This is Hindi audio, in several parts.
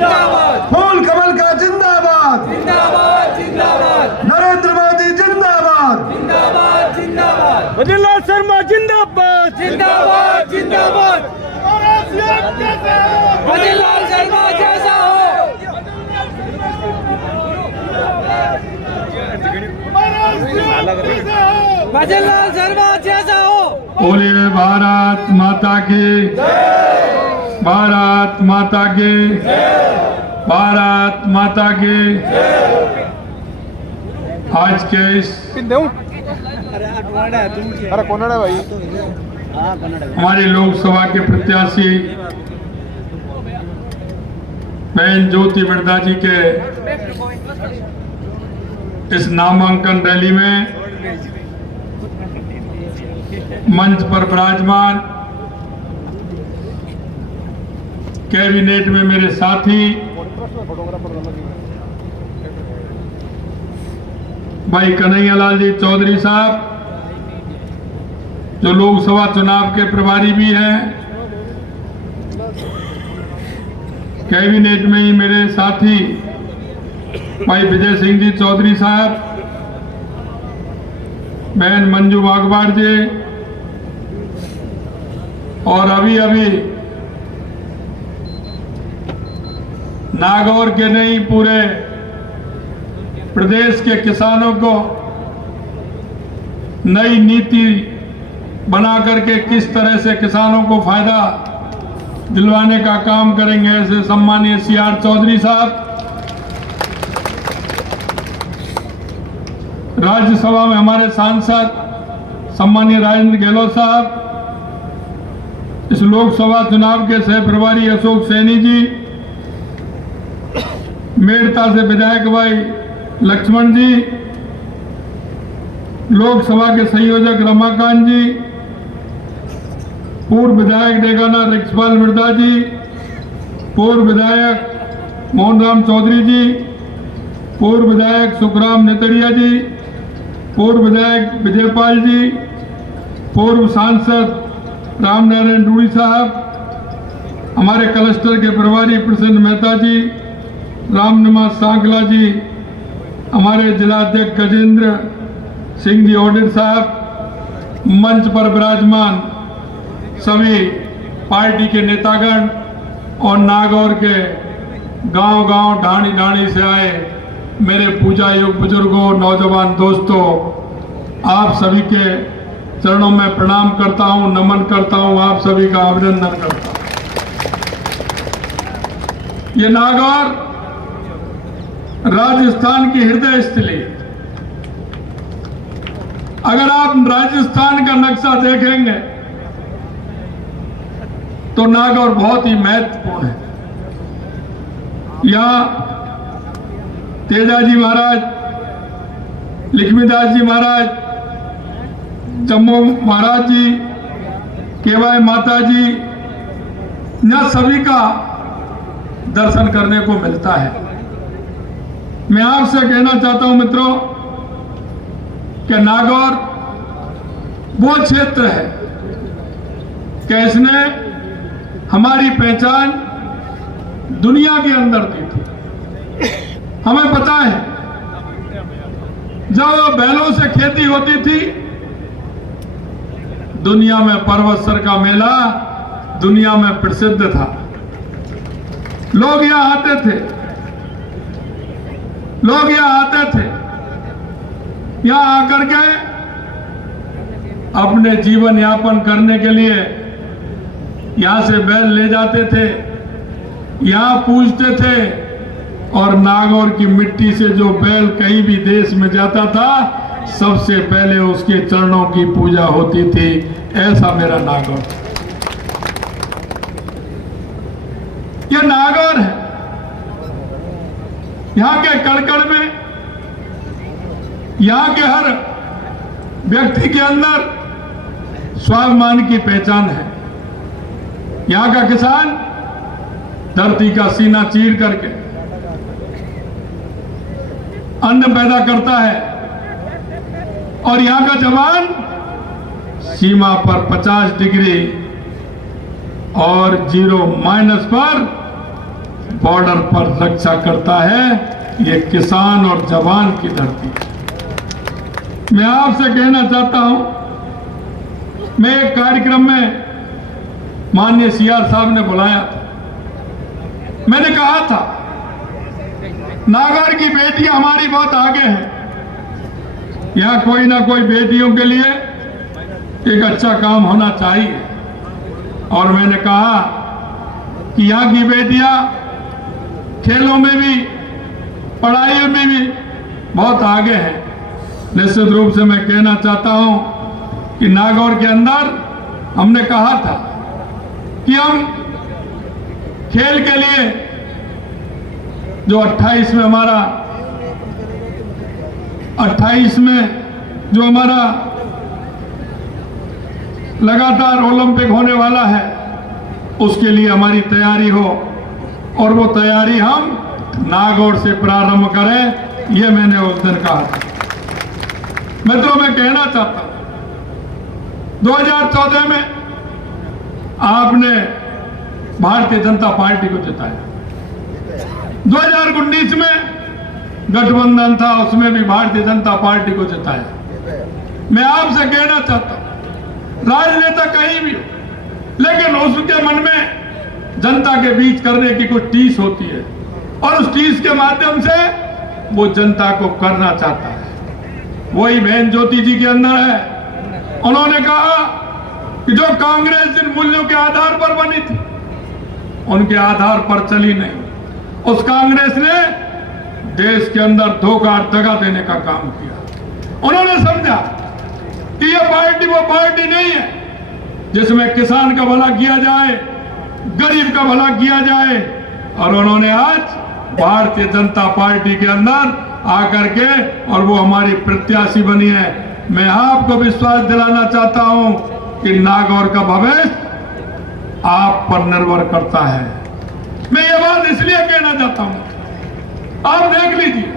जिंदाबाद, फूल कमल का जिंदाबाद, जिंदाबाद, जिंदाबाद, नरेंद्र मोदी जिंदाबाद, जिंदाबाद, जिंदाबाद, भजनलाल शर्मा जिंदाबाद, जिंदाबाद, जिंदाबाद, भजनलाल शर्मा जैसा हो, भजनलाल शर्मा जैसा हो। बोलिए भारत माता की, भारत माता की, भारत माता की। आज के इस हमारी लोकसभा के प्रत्याशी बहन ज्योति बिरदा जी के इस नामांकन रैली में मंच पर विराजमान कैबिनेट में मेरे साथी भाई कन्हैयालाल जी चौधरी साहब, जो लोकसभा चुनाव के प्रभारी भी हैं, कैबिनेट में ही मेरे साथी भाई विजय सिंह जी चौधरी साहब, बहन मंजू बागवाड़ जी, और अभी अभी नागौर के नहीं पूरे प्रदेश के किसानों को नई नीति बना करके किस तरह से किसानों को फायदा दिलवाने का काम करेंगे, ऐसे सम्मानीय CR चौधरी साहब, राज्यसभा में हमारे सांसद सम्मानीय राजेंद्र गहलोत साहब, इस लोकसभा चुनाव के सह प्रभारी अशोक सैनी जी, मेड़ता से विधायक भाई लक्ष्मण जी, लोकसभा के संयोजक रमाकांत जी, पूर्व विधायक डेगाना रिक्सपाल मिर्दा जी, पूर्व विधायक मोहन राम चौधरी जी, पूर्व विधायक सुखराम नेतड़िया जी, पूर्व विधायक विजयपाल जी, पूर्व सांसद राम नारायण डूडी साहब, हमारे क्लस्टर के प्रभारी प्रसन्न मेहता जी, राम निवास सांकला जी, हमारे जिलाध्यक्ष गजेंद्र सिंह जी ऑडिट साहब, मंच पर विराजमान सभी पार्टी के नेतागण और नागौर के गांव-गांव ढाणी-ढाणी से आए मेरे पूजा योग बुजुर्गों, नौजवान दोस्तों, आप सभी के चरणों में प्रणाम करता हूं, नमन करता हूं, आप सभी का अभिनंदन करता हूं। ये नागौर राजस्थान की हृदय स्थली, अगर आप राजस्थान का नक्शा देखेंगे तो नागौर बहुत ही महत्वपूर्ण है। यहां तेजाजी महाराज, लक्ष्मीदास जी महाराज, जम्मू महाराज जी, केवाई माता जी, यहां सभी का दर्शन करने को मिलता है। मैं आपसे कहना चाहता हूं मित्रों कि नागौर वो क्षेत्र है कि इसने हमारी पहचान दुनिया के अंदर दी थी। हमें पता है जब बैलों से खेती होती थी, दुनिया में परवत्सर का मेला दुनिया में प्रसिद्ध था। लोग यहां आते थे, लोग यहां आते थे, यहां आकर के अपने जीवन यापन करने के लिए यहां से बैल ले जाते थे, यहां पूजते थे, और नागौर की मिट्टी से जो बैल कहीं भी देश में जाता था, सबसे पहले उसके चरणों की पूजा होती थी। ऐसा मेरा नागौर, यह नागौर है। यहां के कड़कड़ में, यहां के हर व्यक्ति के अंदर स्वाभिमान की पहचान है। यहां का किसान धरती का सीना चीर करके अन्न पैदा करता है, और यहां का जवान सीमा पर 50 डिग्री और 0 माइनस पर बॉर्डर पर रक्षा करता है, ये किसान और जवान की धरती है। मैं आपसे कहना चाहता हूं, मैं एक कार्यक्रम में माननीय सीआर साहब ने बुलाया था, मैंने कहा था नागौर की बेटियां हमारी बहुत आगे हैं, यहां कोई ना कोई बेटियों के लिए एक अच्छा काम होना चाहिए। और मैंने कहा कि यहाँ की बेटियां खेलों में भी, पढ़ाई में भी बहुत आगे हैं। निश्चित रूप से मैं कहना चाहता हूं कि नागौर के अंदर हमने कहा था कि हम खेल के लिए जो 28 में जो हमारा लगातार ओलंपिक होने वाला है, उसके लिए हमारी तैयारी हो और वो तैयारी हम नागौर से प्रारंभ करें, ये मैंने उस दिन कहा था। मित्रों, मैं कहना चाहता हूं 2014 में आपने भारतीय जनता पार्टी को जिताया, 2019 में गठबंधन था, उसमें भी भारतीय जनता पार्टी को जिताया। मैं आपसे कहना चाहता हूं, राजनेता कहीं भी, लेकिन उसके मन में जनता के बीच करने की कुछ टीस होती है और उस टीस के माध्यम से वो जनता को करना चाहता है। वही बहन ज्योति जी के अंदर है। उन्होंने कहा कि जो कांग्रेस जिन मूल्यों के आधार पर बनी थी, उनके आधार पर चली नहीं। उस कांग्रेस ने देश के अंदर धोखा और दगा देने का काम किया। उन्होंने समझा कि यह पार्टी वो पार्टी नहीं है जिसमें किसान का भला किया जाए, गरीब का भला किया जाए। और उन्होंने आज भारतीय जनता पार्टी के अंदर आकर के और वो हमारी प्रत्याशी बनी है। मैं आपको विश्वास दिलाना चाहता हूं कि नागौर का भविष्य आप पर निर्भर करता है। मैं ये बात इसलिए कहना चाहता हूं, आप देख लीजिए,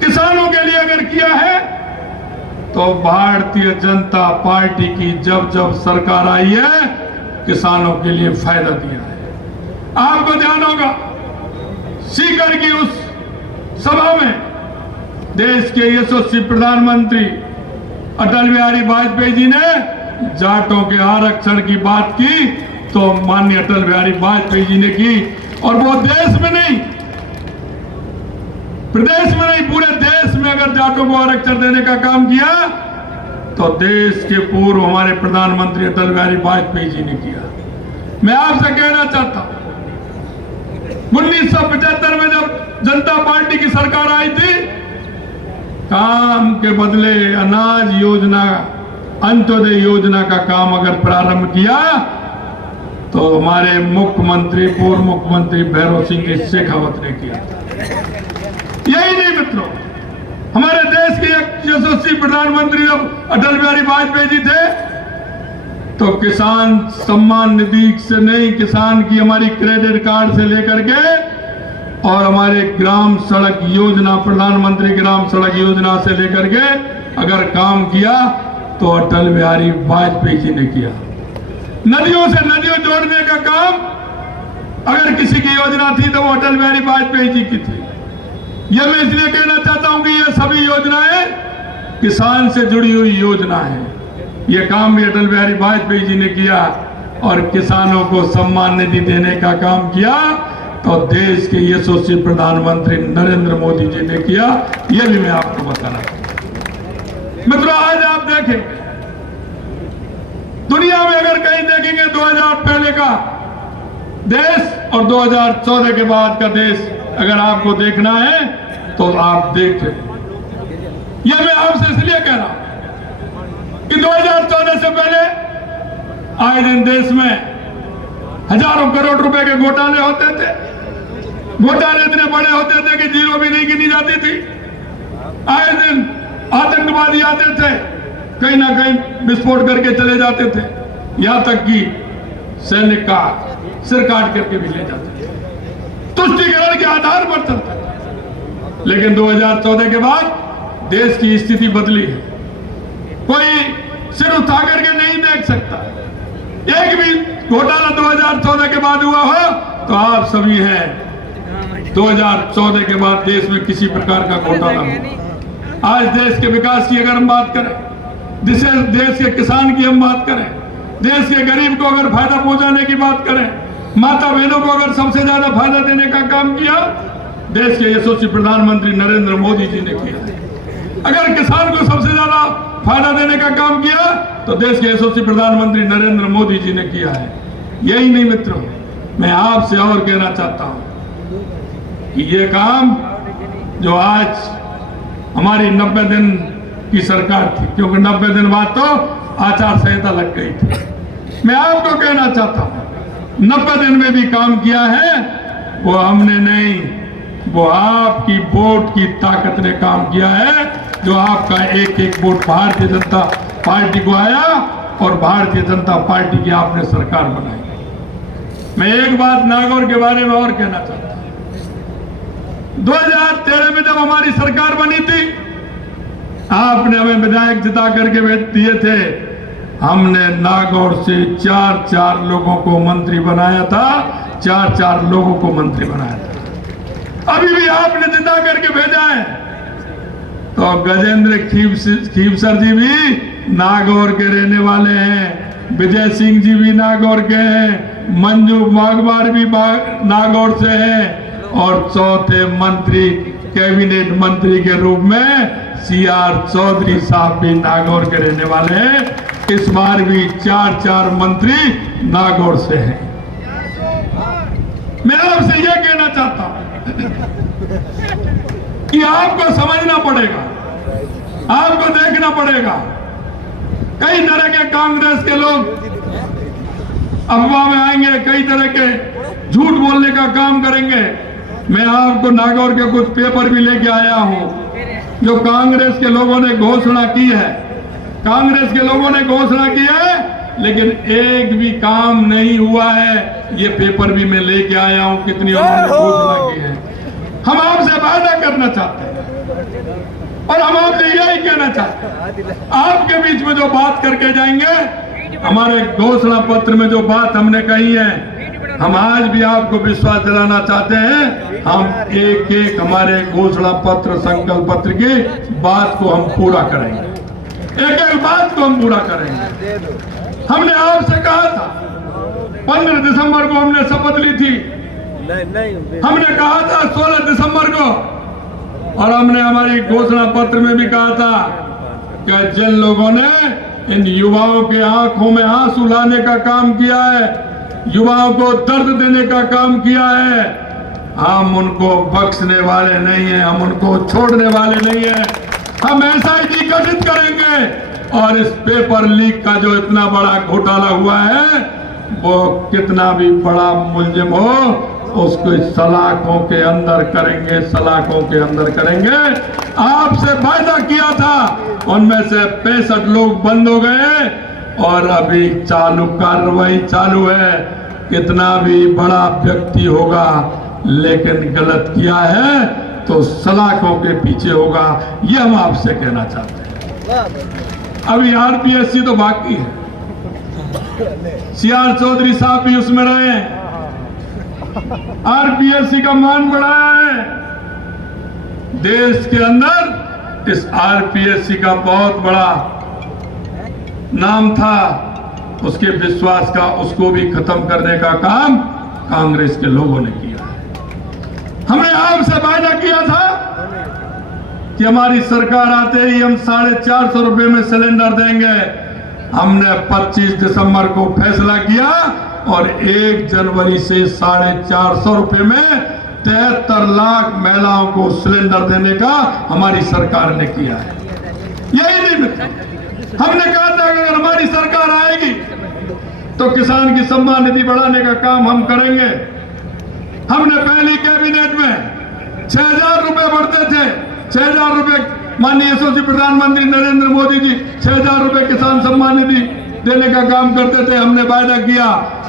किसानों के लिए अगर किया है तो भारतीय जनता पार्टी की जब जब सरकार आई है, किसानों के लिए फायदा दिया है। आपको ध्यान होगा, सीकर की उस सभा में देश के यशस्वी प्रधानमंत्री अटल बिहारी वाजपेयी जी ने जाटों के आरक्षण की बात की, तो माननीय अटल बिहारी वाजपेयी जी ने की। और वो देश में नहीं, प्रदेश में नहीं, पूरे देश में अगर जाटों को आरक्षण देने का काम किया तो देश के पूर्व हमारे प्रधानमंत्री अटल बिहारी वाजपेयी जी ने किया। मैं आपसे कहना चाहता हूं, 1975 में जब जनता पार्टी की सरकार आई थी, काम के बदले अनाज योजना, अंत्योदय योजना का काम अगर प्रारंभ किया तो हमारे मुख्यमंत्री, पूर्व मुख्यमंत्री भैरव सिंह जी शेखावत ने किया। यही नहीं मित्रों, हमारे देश के एक यशस्वी प्रधानमंत्री जब अटल बिहारी वाजपेयी जी थे, तो किसान सम्मान निधि से नहीं, किसान की हमारी क्रेडिट कार्ड से लेकर के और हमारे ग्राम सड़क योजना, प्रधानमंत्री ग्राम सड़क योजना से लेकर के अगर काम किया तो अटल बिहारी वाजपेयी जी ने किया। नदियों से नदियों जोड़ने का काम अगर किसी की योजना थी तो वो अटल बिहारी वाजपेयी जी की थी। यह मैं इसलिए कहना चाहता हूं कि ये सभी योजनाएं किसान से जुड़ी हुई योजना है। ये काम भी अटल बिहारी वाजपेयी जी ने किया और किसानों को सम्मान निधि देने का काम किया तो देश के यशस्वी प्रधानमंत्री नरेंद्र मोदी जी ने किया। यह भी मैं आपको बताना चाहता हूं। मित्रों, आज आप देखें, दुनिया में अगर कहीं देखेंगे 2000 पहले का देश और 2014 के बाद का देश अगर आपको देखना है तो आप देखें। यह मैं आपसे इसलिए कह रहा हूं कि 2014 से पहले आए दिन देश में हजारों करोड़ रुपए के घोटाले होते थे। घोटाले इतने बड़े होते थे कि जीरो भी नहीं गिनी जाती थी। आए दिन आतंकवादी आते थे, कहीं ना कहीं विस्फोट करके चले जाते थे, यहां तक कि सैनिक का सिर काट करके भी ले जाते थे। तुष्टिकरण के आधार पर चलता था। लेकिन 2014 के बाद देश की स्थिति बदली है। कोई सिर उठा करके नहीं देख सकता। एक भी घोटाला 2014 के बाद हुआ हो तो आप सभी हैं 2014 के बाद देश में किसी प्रकार का घोटाला हुआ। आज देश के विकास की अगर हम बात करें, देश के किसान की हम बात करें, देश के गरीब को अगर फायदा पहुंचाने की बात करें, माता बहनों को अगर सबसे ज्यादा फायदा देने का काम किया, देश के यशस्वी प्रधानमंत्री नरेंद्र मोदी जी ने किया। अगर किसान को सबसे ज्यादा फायदा देने का काम किया तो देश के यशस्वी प्रधानमंत्री नरेंद्र मोदी जी ने किया है। यही नहीं मित्रों, मैं आपसे और कहना चाहता हूं कि ये काम जो आज हमारी 90 दिन की सरकार थी, क्योंकि 90 दिन बाद तो आचार संहिता लग गई थी, मैं आपको कहना चाहता हूं 90 दिन में भी काम किया है वो हमने नहीं, वो आपकी वोट की ताकत ने काम किया है, जो आपका एक एक वोट भारतीय जनता पार्टी को आया और भारतीय जनता पार्टी की आपने सरकार बनाई। मैं एक बात नागौर के बारे में और कहना चाहता हूं। 2013 में जब हमारी सरकार बनी थी, आपने हमें विधायक जिता करके भेज दिए थे, हमने नागौर से 4 लोगों को मंत्री बनाया था, 4 लोगों को मंत्री बनाया था। अभी भी आपने जिता करके भेजा है। तो गजेंद्र खीवसर जी भी नागौर के रहने वाले हैं, विजय सिंह जी भी नागौर के हैं, मंजू मागवार भी नागौर से हैं, और चौथे मंत्री कैबिनेट मंत्री के रूप में CR चौधरी साहब भी नागौर के रहने वाले हैं। इस बार भी 4 मंत्री नागौर से हैं। मैं आपसे यह कहना चाहता हूं कि आपको समझना पड़ेगा, आपको देखना पड़ेगा। कई तरह के कांग्रेस के लोग अफवाह में आएंगे, कई तरह के झूठ बोलने का काम करेंगे। मैं आपको नागौर के कुछ पेपर भी लेके आया हूं जो कांग्रेस के लोगों ने घोषणा की है। कांग्रेस के लोगों ने घोषणा की है, लेकिन एक भी काम नहीं हुआ है। ये पेपर भी मैं लेके आया हूं, कितनी उन्होंने घोषणा की है। हम आपसे वादा करना चाहते हैं और हम आपसे यही कहना चाहते हैं, आपके बीच में जो बात करके जाएंगे, हमारे घोषणा पत्र में जो बात हमने कही है, हम आज भी आपको विश्वास दिलाना चाहते हैं। हम एक हमारे घोषणा पत्र, संकल्प पत्र की बात को हम पूरा करेंगे, एक बात को हम पूरा करेंगे। हमने आपसे कहा था, 15 दिसंबर को हमने शपथ ली थी, हमने कहा था 16 दिसंबर को, और हमने हमारी घोषणा पत्र में भी कहा था कि जिन लोगों ने इन युवाओं के आंखों में आंसू लाने का काम किया है, युवाओं को दर्द देने का काम किया है, हम उनको बख्शने वाले नहीं हैं, हम उनको छोड़ने वाले नहीं हैं। हम SIT गठित करेंगे और इस पेपर लीक का जो इतना बड़ा घोटाला हुआ है, वो कितना भी बड़ा मुलजिम हो, उसको सलाखों के अंदर करेंगे, सलाखों के अंदर करेंगे। आपसे वायदा किया था, उनमें से 65 लोग बंद हो गए और अभी कार्रवाई चालू है। कितना भी बड़ा व्यक्ति होगा लेकिन गलत किया है तो सलाखों के पीछे होगा, ये हम आपसे कहना चाहते हैं। अभी RPSC तो बाकी है, CR चौधरी साहब भी उसमें रहे हैं, RPSC का मान बढ़ाया है। देश के अंदर इस RPSC का बहुत बड़ा नाम था, उसके विश्वास का, उसको भी खत्म करने का काम कांग्रेस के लोगों ने किया। हमने आपसे वायदा किया था कि हमारी सरकार आते ही हम 450 रुपए में सिलेंडर देंगे। हमने 25 दिसंबर को फैसला किया और 1 जनवरी से 450 रुपए में 73 लाख महिलाओं को सिलेंडर देने का हमारी सरकार ने किया है। यही नहीं मित्र, हमने कहा था कि अगर हमारी सरकार आएगी तो किसान की सम्मान निधि बढ़ाने का काम हम करेंगे। हमने पहली कैबिनेट में 6000 रुपए बढ़ते थे, 6000 रुपए माननीय यशस्वी प्रधानमंत्री नरेंद्र मोदी जी 6000 रुपए किसान सम्मान निधि देने का काम करते थे। हमने वायदा किया,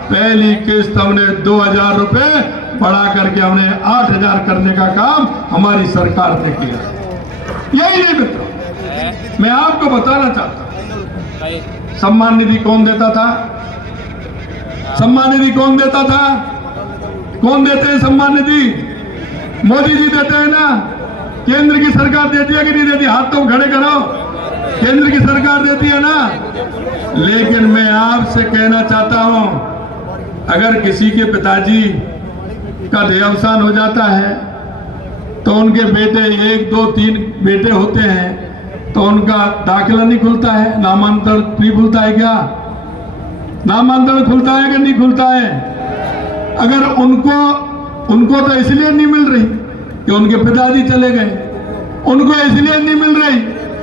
पहली किस्त हमने 2000 रुपए बढ़ा करके हमने 8000 करने का काम हमारी सरकार ने किया। यही नहीं मित्रों, मैं आपको बताना चाहता हूं, सम्मान निधि कौन देता था? सम्मान निधि कौन देता था? कौन देते हैं सम्मान निधि? मोदी जी देते हैं ना, केंद्र की सरकार देती है कि नहीं देती? हाथ तो खड़े करो। केंद्र की सरकार देती है ना। लेकिन मैं आपसे कहना चाहता हूं, अगर किसी के पिताजी का देहावसान हो जाता है तो उनके बेटे 1, 2, 3 बेटे होते हैं तो उनका दाखिला नहीं खुलता है, नामांतरण नहीं खुलता है क्या? नामांतरण खुलता है कि नहीं खुलता है? अगर उनको तो इसलिए नहीं मिल रही कि उनके पिताजी चले गए, उनको इसलिए नहीं मिल रही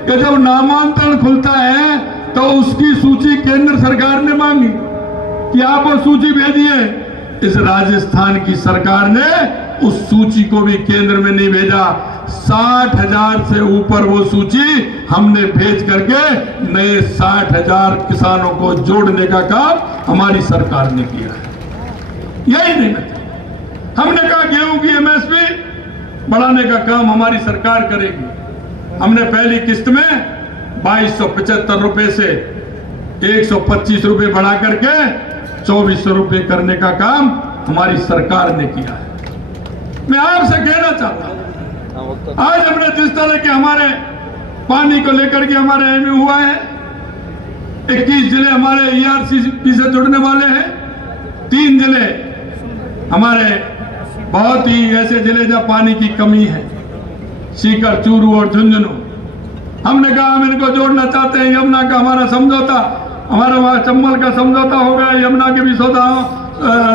कि जब नामांतरण खुलता है तो उसकी सूची केंद्र सरकार ने मांगी कि आप वो सूची भेजिए। इस राजस्थान की सरकार ने उस सूची को भी केंद्र में नहीं भेजा। 60,000 से ऊपर वो सूची हमने भेज करके नए 60,000 किसानों को जोड़ने का काम हमारी सरकार ने किया है। यही नहीं बचा। हमने कहा गेहूं की एमएसपी बढ़ाने का काम हमारी सरकार करेगी। हमने पहली किस्त में 2275 रुपए से 125 रुपए बढ़ा करके 2400 रुपए करने का काम हमारी सरकार ने किया है। मैं आपसे कहना चाहता हूं, आज हमने जिस तरह के हमारे पानी को लेकर के हमारे एमयू हुआ है, 21 जिले हमारे ईआरसीपी से जुड़ने वाले हैं, 3 जिले हमारे बहुत ही ऐसे जिले जहां पानी की कमी है, सीकर, चूरू और झुंझुनू। हमने कहा हम इनको जोड़ना चाहते हैं। यमुना का हमारा समझौता, हमारा वहां चंबल का समझौता हो गया, यमुना के भी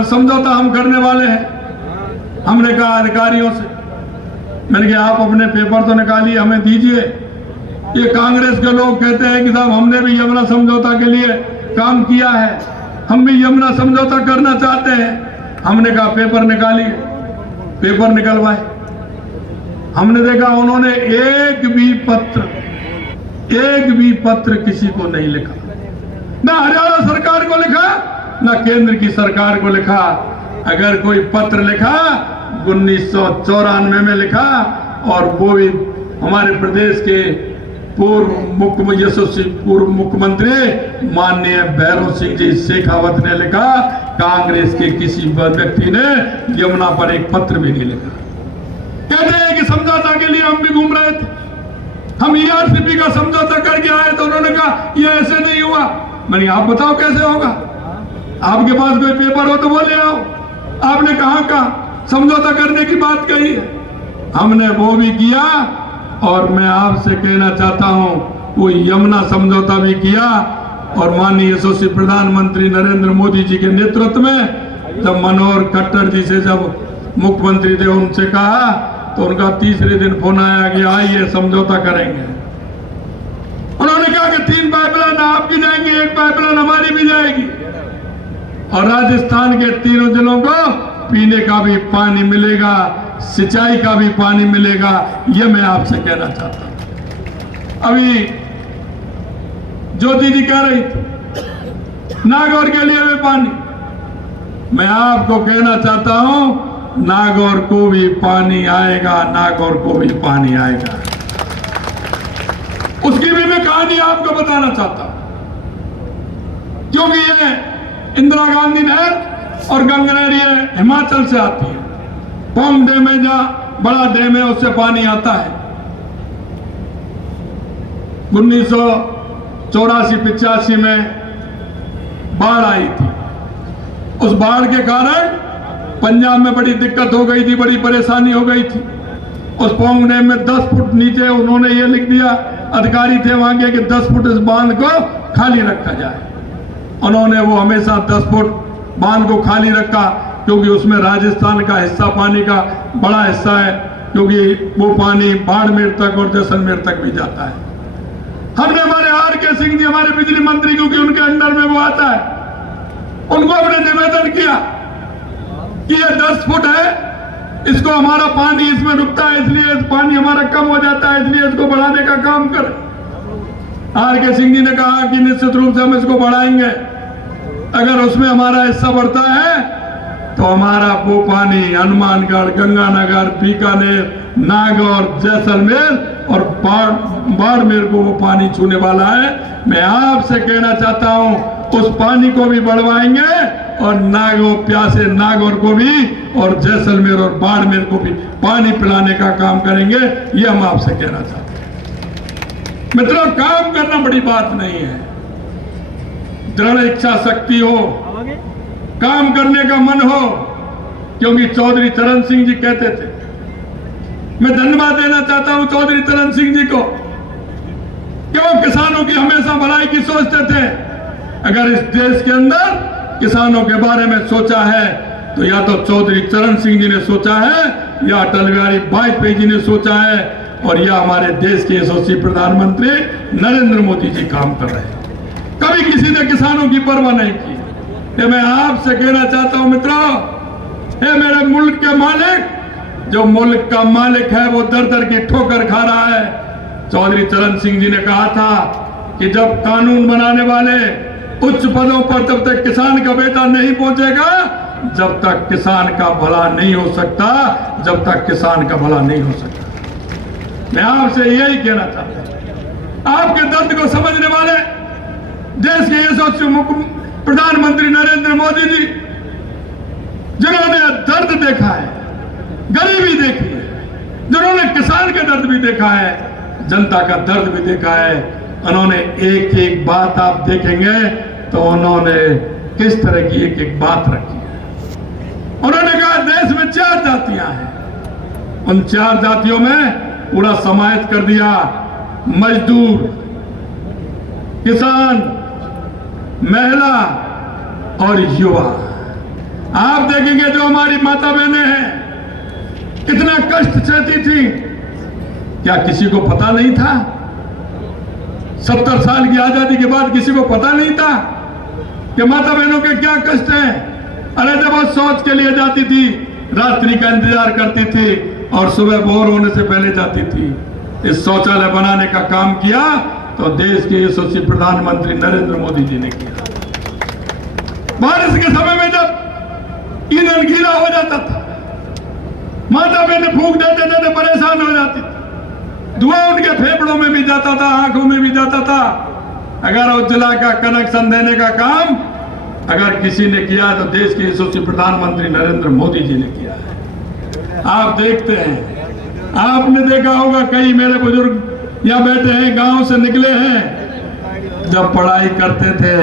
समझौता हम करने वाले हैं। हमने कहा अधिकारियों से, मैंने कहा आप अपने पेपर तो निकालिए, हमें दीजिए। ये कांग्रेस के लोग कहते हैं कि साहब हमने भी यमुना समझौता के लिए काम किया है, हम भी यमुना समझौता करना चाहते हैं। हमने कहा पेपर निकालिए, पेपर निकलवाए। हमने देखा उन्होंने एक भी पत्र किसी को नहीं लिखा, ना हरियाणा सरकार को लिखा, ना केंद्र की सरकार को लिखा। अगर कोई पत्र लिखा 1994 में लिखा, और वो भी हमारे प्रदेश के पूर्व मुख्यमंत्री माननीय भैरव सिंह जी शेखावत ने लिखा। कांग्रेस के किसी व्यक्ति ने यमुना पर एक पत्र भी नहीं लिखा। कहते हैं कि समझौता के लिए हम भी घूम रहे थे, हम ईआरसीपी का समझौता करके आए, तो उन्होंने कहा ये ऐसे नहीं हुआ। मैंने आप बताओ कैसे होगा? आपके पास कोई पेपर हो तो वो ले आओ। आपने कहां का समझौता करने की बात कही है? हमने वो भी किया, और मैं आपसे कहना चाहता हूं वो यमुना समझौता भी किया। और माननीय यशस्वी प्रधानमंत्री नरेंद्र मोदी जी के नेतृत्व में जब मनोहर खट्टर जी से जब मुख्यमंत्री थे, उनसे कहा तो उनका तीसरे दिन फोन आया कि आइए समझौता करेंगे। उन्होंने कहा कि 3 पाइपलाइन आपकी जाएंगी, 1 पाइपलाइन हमारी भी जाएगी, और राजस्थान के 3 जिलों को पीने का भी पानी मिलेगा, सिंचाई का भी पानी मिलेगा। यह मैं आपसे कहना चाहता हूं। अभी ज्योति जी कह रही थी नागौर के लिए भी पानी। मैं आपको कहना चाहता हूं नागौर को भी पानी आएगा, नागौर को भी पानी आएगा। उसकी भी मैं कहानी आपको बताना चाहता हूं, क्योंकि ये इंदिरा गांधी नहर और गंगा नहर ये हिमाचल से आती है। पौंग डैम में जहां बड़ा डैम है उससे पानी आता है। 1984-85 में बाढ़ आई थी। उस बाढ़ के कारण पंजाब में बड़ी दिक्कत हो गई थी, बड़ी परेशानी हो गई थी। उस पौंग डैम में 10 फुट नीचे उन्होंने ये लिख दिया, अधिकारी थे वहां के, कि 10 फुट इस बांध को खाली रखा जाए। उन्होंने वो हमेशा 10 फुट बांध को खाली रखा, क्योंकि उसमें राजस्थान का हिस्सा, पानी का बड़ा हिस्सा है, क्योंकि वो पानी बाड़मेर तक और जैसलमेर तक भी जाता है। हमने हमारे आर.के. सिंह जी, हमारे बिजली मंत्री, क्योंकि उनके अंडर में वो आता है, उनको हमने निवेदन किया कि ये 10 फुट है, इसको हमारा पानी इसमें रुकता है, इसलिए पानी हमारा कम हो जाता है, इसलिए इसको बढ़ाने का काम कर। आर.के. सिंह जी ने कहा कि निश्चित रूप से हम इसको बढ़ाएंगे, अगर उसमें हमारा हिस्सा बढ़ता है तो हमारा वो पानी हनुमानगढ़, गंगानगर, बीकानेर, नागौर, जैसलमेर और बाड़मेर को वो पानी छूने वाला है। मैं आपसे कहना चाहता हूं उस पानी को भी बढ़वाएंगे और नागो प्यासे नागौर को भी और जैसलमेर और बाड़मेर को भी पानी पिलाने का काम करेंगे। ये हम आपसे कहना चाहते हैं। मित्रों, काम करना बड़ी बात नहीं है, दृढ़ इच्छा शक्ति हो, काम करने का मन हो। क्योंकि चौधरी चरण सिंह जी कहते थे, मैं धन्यवाद देना चाहता हूं चौधरी चरण सिंह जी को कि वो किसानों की हमेशा भलाई की सोचते थे। अगर इस देश के अंदर किसानों के बारे में सोचा है तो या तो चौधरी चरण सिंह जी ने सोचा है या अटल बिहारी वाजपेयी जी ने सोचा है और या हमारे देश के यशस्वी प्रधानमंत्री नरेंद्र मोदी जी काम कर रहे हैं। कभी किसी ने किसानों की परवाह नहीं की। ये मैं आपसे कहना चाहता हूं मित्रों, ये मेरे मुल्क के मालिक, जो मुल्क का मालिक है वो दर दर की ठोकर खा रहा है। चौधरी चरण सिंह जी ने कहा था कि जब कानून बनाने वाले उच्च पदों पर तब तक किसान का बेटा नहीं पहुंचेगा, जब तक किसान का भला नहीं हो सकता, जब तक किसान का भला नहीं हो सकता। मैं आपसे यही कहना चाहता हूं, आपके दर्द को समझने वाले देश के यशस्वी प्रधानमंत्री नरेंद्र मोदी जी, जिन्होंने दर्द देखा है, गरीबी देखी है, जिन्होंने किसान का दर्द भी देखा है, जनता का दर्द भी देखा है, उन्होंने एक एक बात आप देखेंगे तो उन्होंने किस तरह की एक एक बात रखी है। उन्होंने कहा देश में 4 जातियां हैं, उन 4 जातियों में पूरा समाहित कर दिया, मजदूर, किसान, महिला और युवा। आप देखेंगे जो हमारी माता बहनें हैं कितना कष्ट सहती थी, क्या किसी को पता नहीं था? 70 साल की आजादी के बाद किसी को पता नहीं था कि माता बहनों के क्या कष्ट हैं? अरे जब वो शौच के लिए जाती थी, रात्रि का इंतजार करती थी और सुबह भोर होने से पहले जाती थी। इस शौचालय बनाने का काम किया तो देश के यशस्वी प्रधानमंत्री नरेंद्र मोदी जी ने किया। बारिश के समय में जब ईंधन गीला हो जाता था, माता बहनें फूंक देते थे, परेशान हो जाती थी, धुआं उनके फेफड़ों में भी जाता था, आंखों में भी जाता था। अगर उज्ज्वला का कनेक्शन देने का काम अगर किसी ने किया तो देश के यशस्वी प्रधानमंत्री नरेंद्र मोदी जी ने किया है। आप देखते हैं, आपने देखा होगा, कई मेरे बुजुर्ग यहाँ बैठे हैं, गांव से निकले हैं, जब पढ़ाई करते थे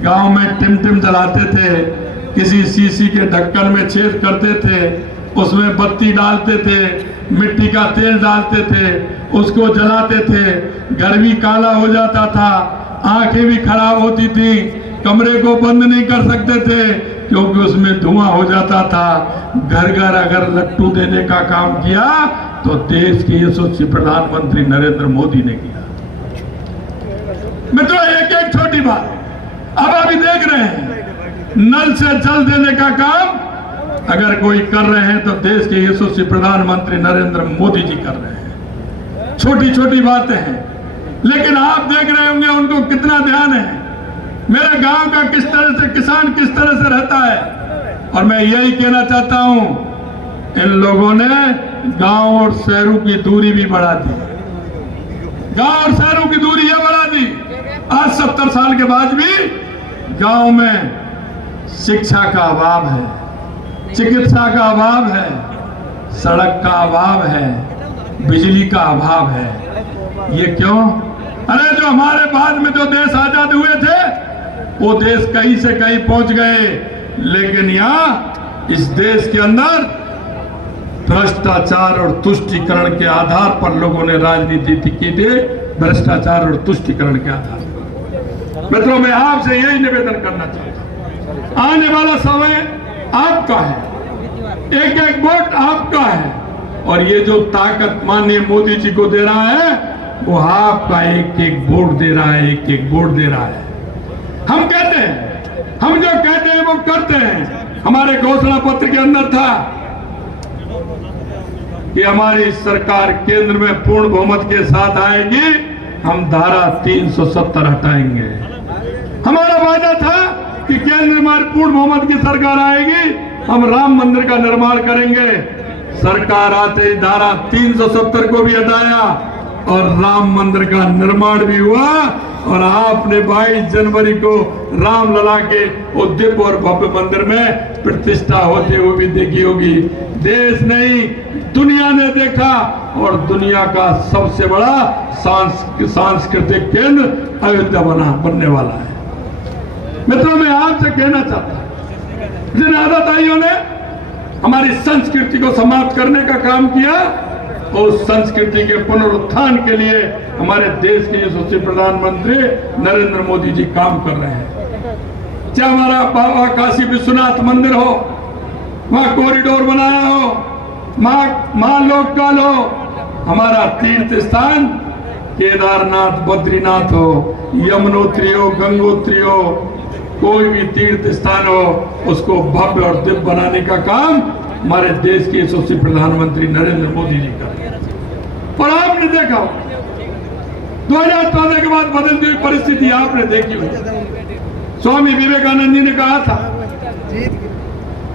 गांव में टिमटिम जलाते थे, किसी शीशी के ढक्कन में छेद करते थे, उसमें बत्ती डालते थे, मिट्टी का तेल डालते थे, उसको जलाते थे, घर भी काला हो जाता था, आंखें भी खराब होती थी, कमरे को बंद नहीं कर सकते थे क्योंकि उसमें धुआं हो जाता था। घर घर अगर लट्टू देने का काम किया तो देश के यशस्वी प्रधानमंत्री नरेंद्र मोदी ने किया। मित्रों, एक एक छोटी बात अब अभी देख रहे हैं, नल से जल देने का काम अगर कोई कर रहे हैं तो देश के यशस्वी प्रधानमंत्री नरेंद्र मोदी जी कर रहे हैं। छोटी छोटी बातें हैं, लेकिन आप देख रहे होंगे उनको कितना ध्यान है। मेरे गांव का किस तरह से किसान किस तरह से रहता है, और मैं यही कहना चाहता हूं, इन लोगों ने गांव और शहरों की दूरी भी बढ़ा दी। गांव और शहरों की दूरी यह बढ़ा दी, आज 70 साल के बाद भी गांव में शिक्षा का अभाव है, चिकित्सा का अभाव है, सड़क का अभाव है, बिजली का अभाव है। ये क्यों? अरे जो हमारे बाद में जो देश आजाद हुए थे वो देश कहीं से कहीं पहुंच गए, लेकिन यहाँ इस देश के अंदर भ्रष्टाचार और तुष्टीकरण के आधार पर लोगों ने राजनीति की थी। भ्रष्टाचार और तुष्टीकरण के आधार पर मित्रों, मैं आपसे यही निवेदन करना चाहता हूं, आने वाला समय आपका है, एक एक वोट आपका है, और ये जो ताकत माननीय मोदी जी को दे रहा है वो आपका एक एक वोट दे रहा है, एक एक वोट दे रहा है। हम कहते हैं, हम जो कहते हैं वो करते हैं। हमारे घोषणा पत्र के अंदर था कि हमारी सरकार केंद्र में पूर्ण बहुमत के साथ आएगी, हम धारा 370 हटाएंगे। हमारा वादा था कि केंद्र में पूर्ण बहुमत की सरकार आएगी, हम राम मंदिर का निर्माण करेंगे। सरकार आते ही धारा 370 को भी हटाया, और राम मंदिर का निर्माण भी हुआ और आपने 22 जनवरी को रामलला के वो दिव्य और भव्य मंदिर में प्रतिष्ठा होते हुए भी देखी होगी। देश नहीं दुनिया ने देखा और दुनिया का सबसे बड़ा सांस्कृतिक केंद्र अयोध्या बनने वाला है। मित्रों, मैं आपसे कहना चाहता हूं, जिन आतताइयों ने हमारी संस्कृति को समाप्त करने का काम किया, उस संस्कृति के पुनरुत्थान के लिए हमारे देश के यशस्वी प्रधानमंत्री नरेंद्र मोदी जी काम कर रहे हैं। चाहे हमारा बाबा काशी विश्वनाथ मंदिर हो, वहां कॉरिडोर बनाया हो, मां लोकपाल हो, हमारा तीर्थ स्थान केदारनाथ बद्रीनाथ हो, यमुनोत्री हो, गंगोत्री हो, कोई भी तीर्थ स्थान हो, उसको भव्य और दिव्य बनाने का काम हमारे देश के यशस्वी प्रधानमंत्री नरेंद्र मोदी जी कर रहे हैं। और आपने देखा 2014 के बाद बदलती हुई परिस्थिति आपने देखी हुई। स्वामी विवेकानंद जी ने कहा था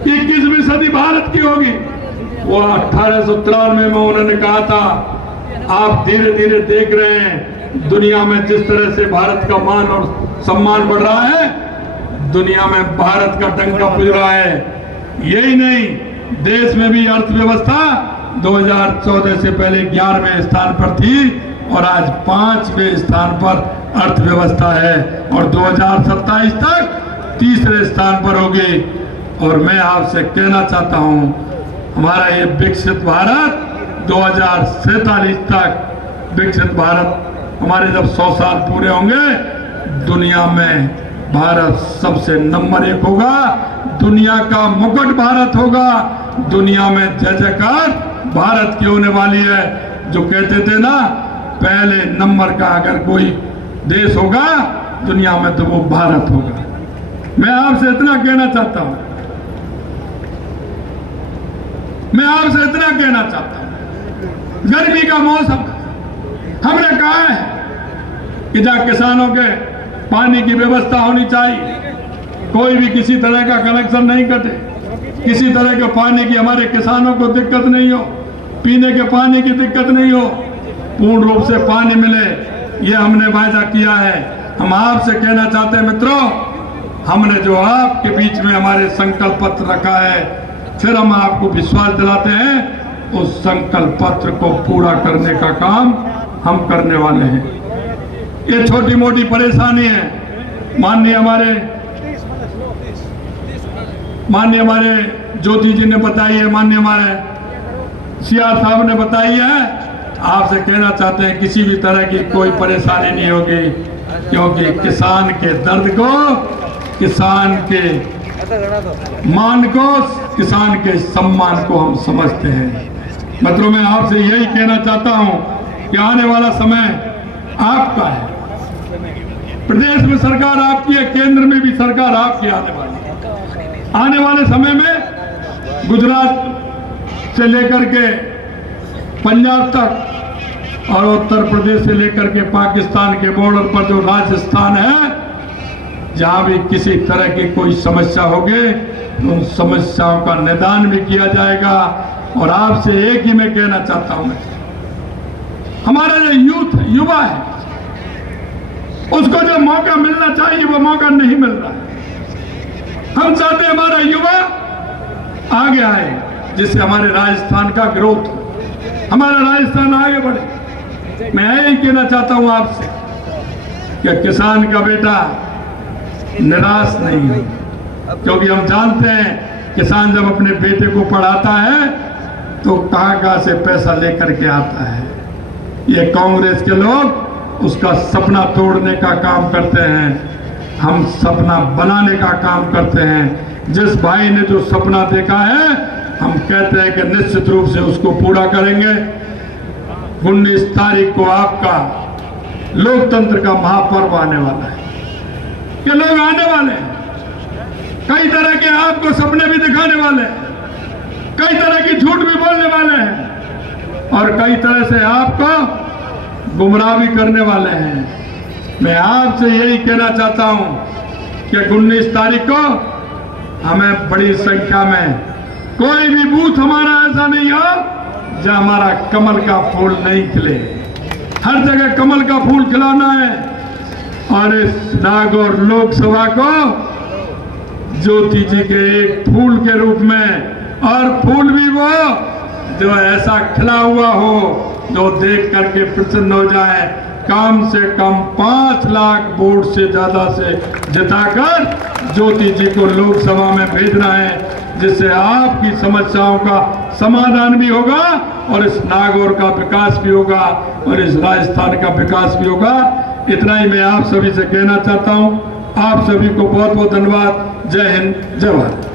21वीं सदी भारत की होगी। वो 1893 में उन्होंने कहा था, आप धीरे धीरे देख रहे हैं दुनिया में जिस तरह से भारत का मान और सम्मान बढ़ रहा है, दुनिया में भारत का डंका बज रहा है। यही नहीं, देश में भी अर्थव्यवस्था 2014 से पहले 11वें स्थान पर थी और आज 5वें स्थान पर अर्थव्यवस्था है और 2027 तक 3रे स्थान पर होगी। और मैं आपसे कहना चाहता हूं, हमारा ये विकसित भारत 2047 तक विकसित भारत, हमारे जब 100 साल पूरे होंगे, दुनिया में भारत सबसे नंबर 1 होगा, दुनिया का मुकुट भारत होगा, दुनिया में जय जयकार भारत की होने वाली है। जो कहते थे ना, पहले नंबर का अगर कोई देश होगा दुनिया में तो वो भारत होगा। मैं आपसे इतना कहना चाहता हूं, गर्मी का मौसम, हमने कहा है कि जहां किसानों के पानी की व्यवस्था होनी चाहिए, कोई भी किसी तरह का कनेक्शन नहीं कटे, किसी तरह के पानी की हमारे किसानों को दिक्कत नहीं हो, पीने के पानी की दिक्कत नहीं हो, पूर्ण रूप से पानी मिले, ये हमने वायदा किया है। हम आपसे कहना चाहते हैं मित्रों, हमने जो आपके बीच में हमारे संकल्प पत्र रखा है, फिर हम आपको विश्वास दिलाते हैं उस संकल्प पत्र को पूरा करने का काम हम करने वाले हैं। ये छोटी मोटी परेशानी है, माननीय हमारे ज्योति जी ने बताई है, माननीय हमारे सीआर साहब ने बताई है। आपसे कहना चाहते हैं किसी भी तरह की कोई परेशानी नहीं होगी, क्योंकि किसान के दर्द को, किसान के मान को, किसान के सम्मान को हम समझते हैं। मित्रों, मैं आपसे यही कहना चाहता हूं कि आने वाला समय आपका है, प्रदेश में सरकार आपकी है, केंद्र में भी सरकार आपकी आने वाले समय में गुजरात से लेकर के पंजाब तक और उत्तर प्रदेश से लेकर के पाकिस्तान के बॉर्डर पर जो राजस्थान है, जहां भी किसी तरह की कोई समस्या होगी उन समस्याओं का निदान भी किया जाएगा। और आपसे एक ही मैं कहना चाहता हूं, हमारा जो यूथ है, युवा है, उसको जो मौका मिलना चाहिए वो मौका नहीं मिल रहा है। हम चाहते हैं हमारा युवा आगे आए, जिससे हमारे राजस्थान का ग्रोथ, हमारा राजस्थान आगे बढ़े। मैं यही कहना चाहता हूं आपसे कि किसान का बेटा निराश नहीं हो, क्योंकि हम जानते हैं किसान जब अपने बेटे को पढ़ाता है तो कहां से पैसा लेकर के आता है। ये कांग्रेस के लोग उसका सपना तोड़ने का काम करते हैं, हम सपना बनाने का काम करते हैं। जिस भाई ने जो सपना देखा है, हम कहते हैं कि निश्चित रूप से उसको पूरा करेंगे। 19 तारीख को आपका लोकतंत्र का महापर्व आने वाला है, कि लोग आने वाले हैं, कई तरह के आपको सपने भी दिखाने वाले हैं, कई तरह की झूठ भी बोलने वाले हैं और कई तरह से आपको गुमराह भी करने वाले हैं। मैं आपसे यही कहना चाहता हूं कि 19 तारीख को हमें बड़ी संख्या में, कोई भी बूथ हमारा ऐसा नहीं हो जहां हमारा कमल का फूल नहीं खिले। हर जगह कमल का फूल खिलाना है और इस नागौर लोकसभा को ज्योति जी के एक फूल के रूप में, और फूल भी वो जो ऐसा खिला हुआ हो जो देख करके प्रसन्न हो जाए। कम से कम 5 लाख वोट से ज्यादा से जिताकर ज्योति जी को लोकसभा में भेजना है, जिससे आपकी समस्याओं का समाधान भी होगा और इस नागौर का विकास भी होगा और इस राजस्थान का विकास भी होगा। इतना ही मैं आप सभी से कहना चाहता हूं। आप सभी को बहुत बहुत धन्यवाद। जय हिंद, जय भारत।